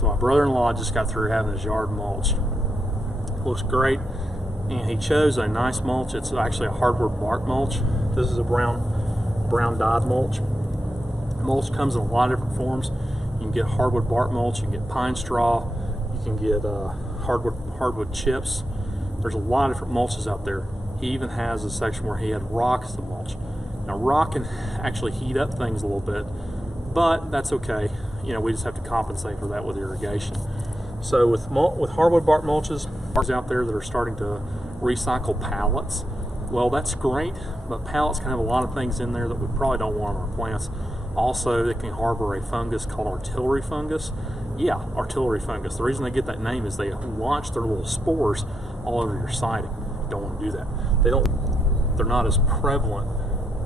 So my brother-in-law just got through having his yard mulched. Looks great, and he chose a nice mulch. It's actually a hardwood bark mulch. This is a Brown Dodd mulch. Mulch comes in a lot of different forms. You can get hardwood bark mulch, you can get pine straw, you can get hardwood chips. There's a lot of different mulches out there. He even has a section where he had rock as the mulch. Now rock can actually heat up things a little bit, but that's okay. You know, we just have to compensate for that with irrigation. So with hardwood bark mulches, there's out there that are starting to recycle pallets. Well, that's great, but pallets can have a lot of things in there that we probably don't want on our plants. Also, they can harbor a fungus called artillery fungus. Yeah, artillery fungus. The reason they get that name is they launch their little spores all over your siding. You don't want to do that. They're not as prevalent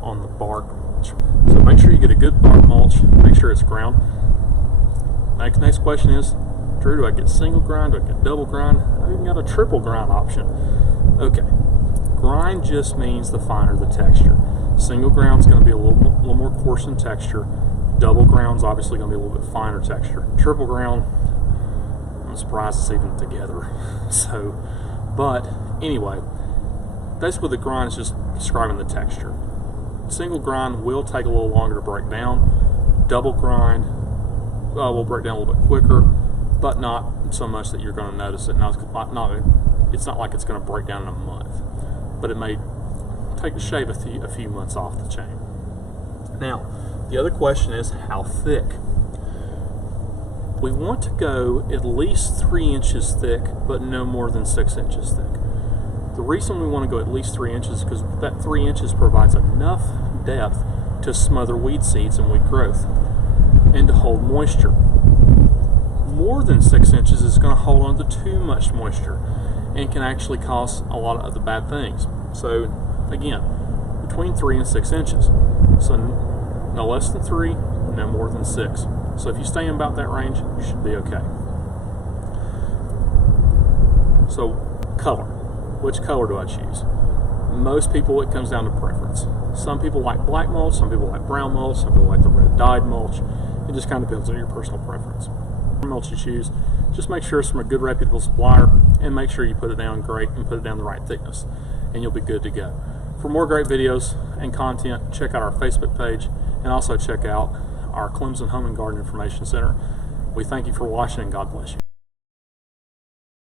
on the bark mulch. So make sure you get a good bark mulch. Make sure it's ground. Next question is, Drew, do I get single grind? Do I get double grind? I even got a triple grind option. Okay, grind just means the finer the texture. Single ground is going to be a little more coarse in texture. Double ground is obviously going to be a little bit finer texture. Triple ground, I'm surprised it's even together. So, but anyway, basically the grind is just describing the texture. Single grind will take a little longer to break down. Double grind will break down a little bit quicker, but not so much that you're going to notice it. It's not like it's going to break down in a month, but it may take to shave a few months off the chain. Now, the other question is how thick. We want to go at least 3 inches thick, but no more than 6 inches thick. The reason we want to go at least 3 inches is because that 3 inches provides enough depth to smother weed seeds and weed growth and to hold moisture. More than 6 inches is going to hold on to too much moisture and can actually cause a lot of other bad things. So again, between 3 and 6 inches. So no less than 3, no more than 6. So if you stay in about that range, you should be okay. So color. Which color do I choose? Most people, it comes down to preference. Some people like black mulch, some people like brown mulch, some people like the red dyed mulch. It just kind of depends on your personal preference. What mulch you choose, just make sure it's from a good reputable supplier and make sure you put it down great and put it down the right thickness, and you'll be good to go. For more great videos and content, check out our Facebook page and also check out our Clemson Home and Garden Information Center. We thank you for watching, and God bless you.